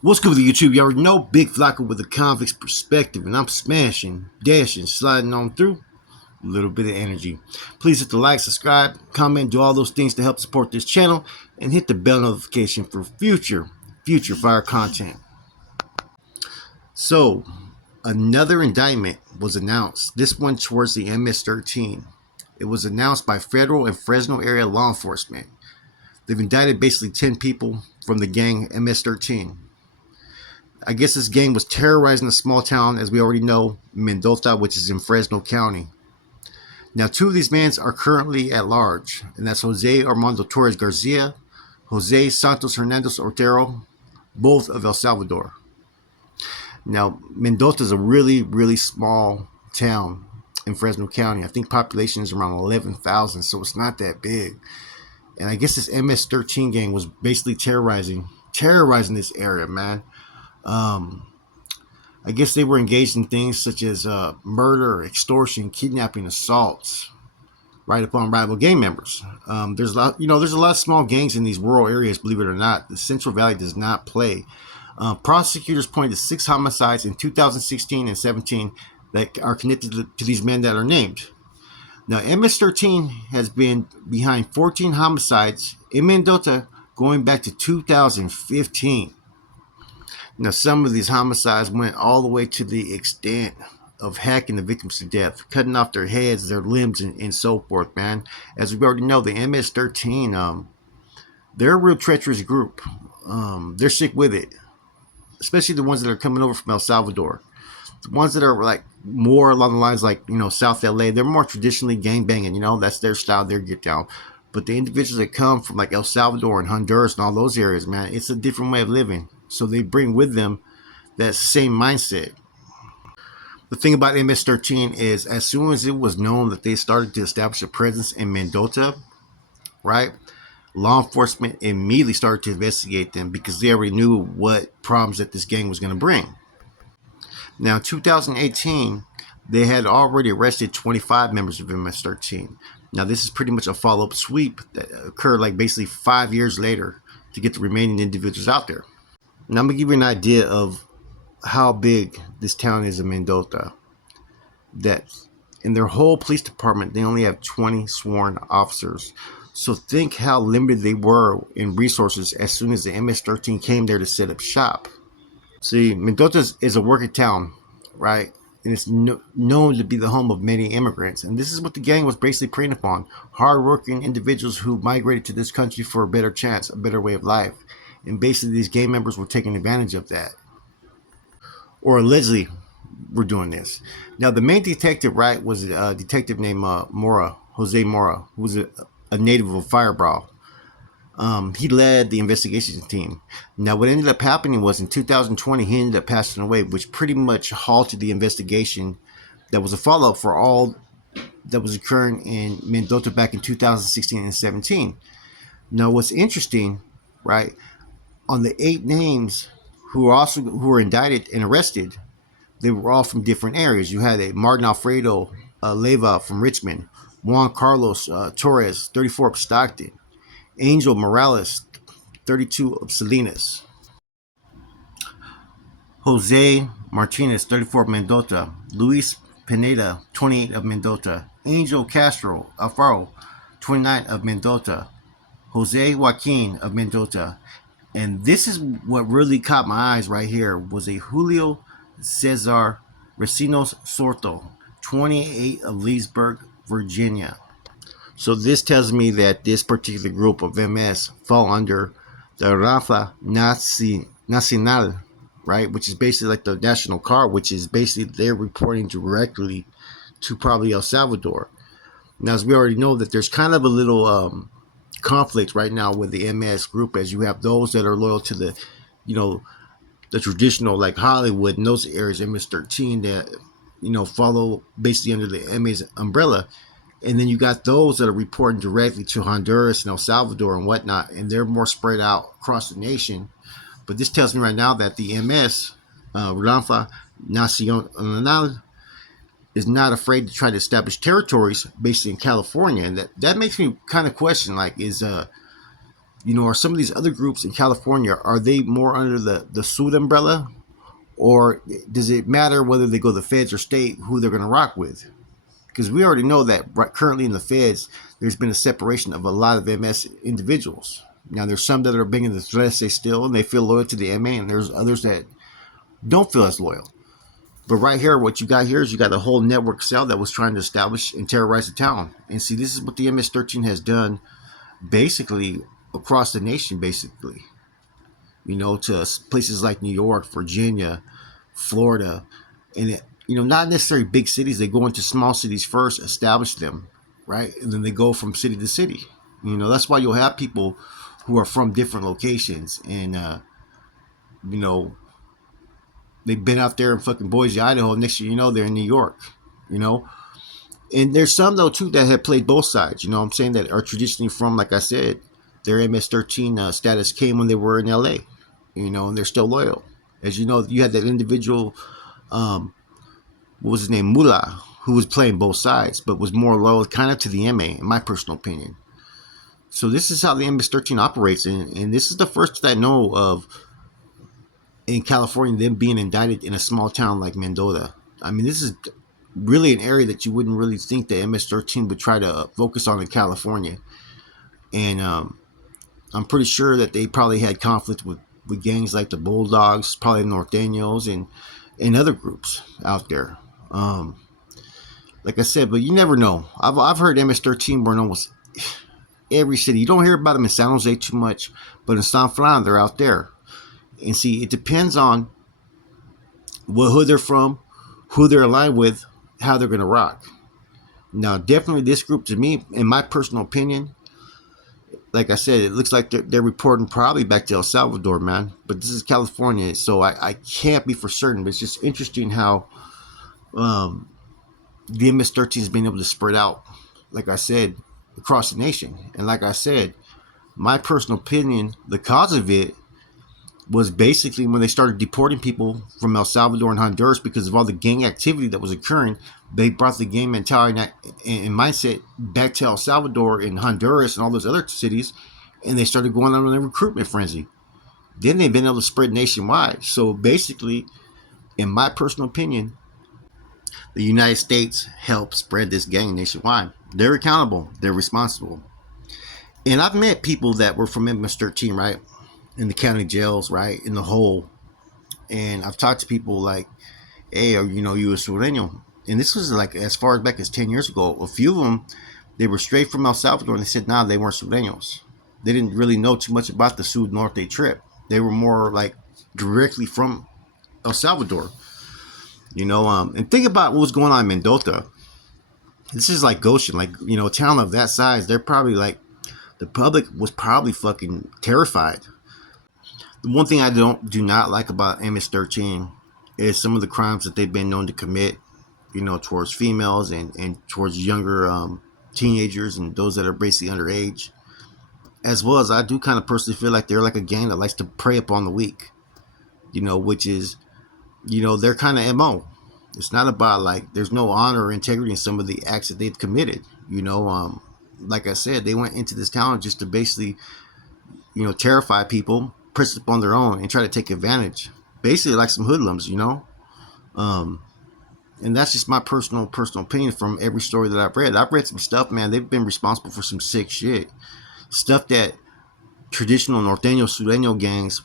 What's good with YouTube? You already know Big Flocka with a convict's perspective, and I'm smashing, dashing, sliding on through. A little bit of energy. Please hit the like, subscribe, comment, do all those things to help support this channel, and hit the bell notification for future fire content. So, another indictment was announced. This one towards the MS-13. It was announced by federal and Fresno area law enforcement. They've indicted basically 10 people from the gang MS-13. I guess this gang was terrorizing a small town, as we already know, Mendota, which is in Fresno County. Now, two of these men are currently at large, and that's Jose Armando Torres Garcia, Jose Santos Hernandez Ortero, both of El Salvador. Now, Mendota is a really small town in Fresno County. I think population is around 11,000, so it's not that big. And I guess this MS-13 gang was basically terrorizing this area, man. I guess they were engaged in things such as murder, extortion, kidnapping, assaults, right upon rival gang members. There's a lot, there's a lot of small gangs in these rural areas. Believe it or not, the Central Valley does not play. Prosecutors pointed to 6 homicides in 2016 and 17 that are connected to these men that are named. Now, MS-13 has been behind 14 homicides in Mendota going back to 2015. Now, some of these homicides went all the way to the extent of hacking the victims to death, cutting off their heads, their limbs, and so forth, man. As we already know, the MS-13, they're a real treacherous group. They're sick with it, especially the ones that are coming over from El Salvador. The ones that are like more along the lines like, South LA, they're more traditionally gang banging, that's their style, their get down. But the individuals that come from like El Salvador and Honduras and all those areas, man, it's a different way of living. So they bring with them that same mindset. The thing about MS-13 is, as soon as it was known that they started to establish a presence in Mendota, right, law enforcement immediately started to investigate them because they already knew what problems that this gang was going to bring. Now, in 2018, they had already arrested 25 members of MS-13. Now, this is pretty much a follow-up sweep that occurred like basically 5 years later to get the remaining individuals out there. Now, I'm going to give you an idea of how big this town is in Mendota. That in their whole police department, they only have 20 sworn officers. So think how limited they were in resources as soon as the MS-13 came there to set up shop. See, Mendota is a working town, right? And it's known to be the home of many immigrants. And this is what the gang was basically preying upon. Hardworking individuals who migrated to this country for a better chance, a better way of life. And basically these gang members were taking advantage of that. Or allegedly were doing this. Now, the main detective, right, was a detective named Jose Mora, who was a native of Firebraw. He led the investigation team. Now, what ended up happening was in 2020, he ended up passing away, which pretty much halted the investigation that was a follow-up for all that was occurring in Mendota back in 2016 and 17. Now, what's interesting, right, on the 8 names who were indicted and arrested, they were all from different areas. You had a Martin Alfredo Leyva from Richmond, Juan Carlos Torres, 34 of Stockton, Angel Morales, 32 of Salinas, Jose Martinez, 34 of Mendota, Luis Pineda, 28 of Mendota, Angel Castro Alfaro, 29 of Mendota, Jose Joaquin of Mendota. And this is what really caught my eyes right here, was a Julio Cesar Recinos Sorto, 28 of Leesburg, Virginia. So this tells me that this particular group of MS fall under the Rafa Nacional, right? Which is basically like the National Guard, which is basically they're reporting directly to probably El Salvador. Now, as we already know, that there's kind of a little conflict right now with the MS group, as you have those that are loyal to the, the traditional like Hollywood and those areas, MS-13 that, follow basically under the MS umbrella. And then you got those that are reporting directly to Honduras and El Salvador and whatnot, and they're more spread out across the nation. But this tells me right now that the MS, Rafa Nacional, is not afraid to try to establish territories based in California. And that makes me kind of question, like, is Are some of these other groups in California, are they more under the Sud umbrella, or does it matter whether they go to the feds or state who they're going to rock with? Because we already know that currently in the feds, there's been a separation of a lot of MS individuals. Now, there's some that are bringing the Trece still, and they feel loyal to the MA, and there's others that don't feel as loyal. But right here, what you got here is you got a whole network cell that was trying to establish and terrorize the town. And see, this is what the MS-13 has done basically across the nation, basically. To places like New York, Virginia, Florida, and not necessarily big cities. They go into small cities first, establish them, right, and then they go from city to city. That's why you'll have people who are from different locations, and they've been out there in fucking Boise, Idaho. Next year, they're in New York. And there's some though too that have played both sides. What I'm saying, that are traditionally from, like I said, their MS-13 status came when they were in LA. And they're still loyal. As you know, you had that individual, what was his name, Mullah, who was playing both sides, but was more loyal kind of to the MA, in my personal opinion. So this is how the MS-13 operates, and this is the first that I know of in California, them being indicted in a small town like Mendota. I mean, this is really an area that you wouldn't really think the MS-13 would try to focus on in California. And I'm pretty sure that they probably had conflict with gangs like the Bulldogs, probably the Norteños, and other groups out there. Like I said, but you never know. I've heard MS-13 were in almost every city. You don't hear about them in San Jose too much, but in San Fran, they're out there. And see, it depends on what hood they're from, who they're aligned with, how they're going to rock. Now, definitely this group, to me, in my personal opinion, like I said, it looks like they're reporting probably back to El Salvador, man. But this is California, so I can't be for certain. But it's just interesting how the MS-13 has been able to spread out, like I said, across the nation. And like I said, my personal opinion, the cause of it was basically when they started deporting people from El Salvador and Honduras because of all the gang activity that was occurring. They brought the gang mentality and mindset back to El Salvador and Honduras and all those other cities, and they started going on a recruitment frenzy. Then they've been able to spread nationwide. So basically, in my personal opinion, the United States helped spread this gang nationwide. They're accountable. They're responsible. And I've met people that were from MS-13, right? In the county jails, right, in the hole. And I've talked to people like, hey, you a Sureño? And this was like as far back as 10 years ago. A few of them, they were straight from El Salvador, and they said, nah, they weren't Sureños. They didn't really know too much about the Sud Norte trip. They were more like directly from El Salvador. And think about what was going on in Mendota. This is like Goshen, like, a town of that size. They're probably like, the public was probably fucking terrified. The one thing I do not like about MS-13 is some of the crimes that they've been known to commit, towards females and towards younger teenagers and those that are basically underage. As well as I do kind of personally feel like they're like a gang that likes to prey upon the weak, which is, their kind of MO. It's not about like, there's no honor or integrity in some of the acts that they've committed. Like I said, they went into this town just to basically, terrify people, press it upon their own, and try to take advantage. Basically, like some hoodlums, and that's just my personal opinion from every story that I've read. I've read some stuff, man. They've been responsible for some sick shit, stuff that traditional Norteño, Sureño gangs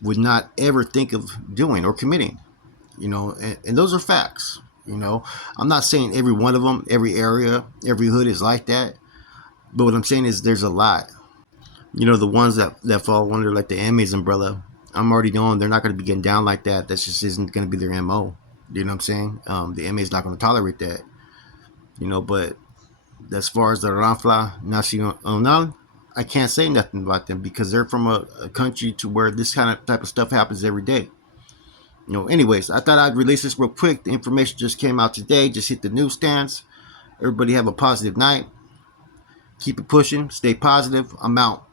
would not ever think of doing or committing. And those are facts. I'm not saying every one of them, every area, every hood is like that, but what I'm saying is there's a lot. The ones that fall under like the MA's umbrella, I'm already knowing they're not going to be getting down like that. That just isn't going to be their MO. You know what I'm saying? The MA's not going to tolerate that. But as far as the Ranfla Nacional, I can't say nothing about them because they're from a country to where this kind of type of stuff happens every day. Anyways, I thought I'd release this real quick. The information just came out today. Just hit the newsstands. Everybody have a positive night. Keep it pushing. Stay positive. I'm out.